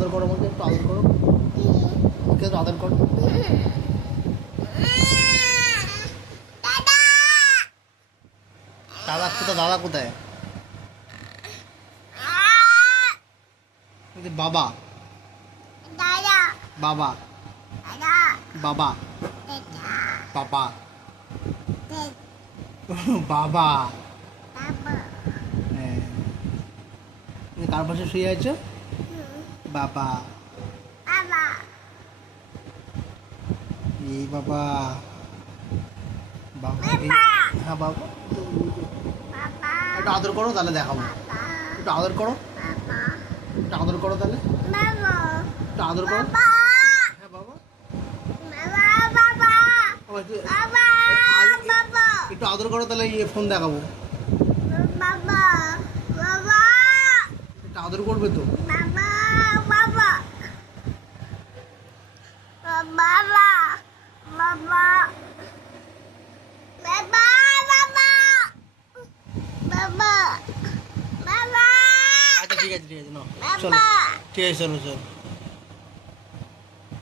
আদর করো আমাকে, একটু আদর করো, ওকে একটু আদর করো। দাদা কোথায়, দাদা কোথায়? বাবা বাবা বাবা বাবা বাবা, হ্যাঁ তুমি কার পাশে শুয়ে আছো? বাবা, এই বাবা, বাবা, হ্যাঁ বাবা, একটু আদর করো তাহলে দেখাবো, একটু আদর করো, একটু আদর করো তাহলে, একটু আদর করো, হ্যাঁ বাবা, একটু আদর করো তাহলে ফোন দেখাবো, একটু আদর করবে তো? আচ্ছা ঠিক আছে, ঠিক আছে, চলো, ঠিক আছে, চলো চলো।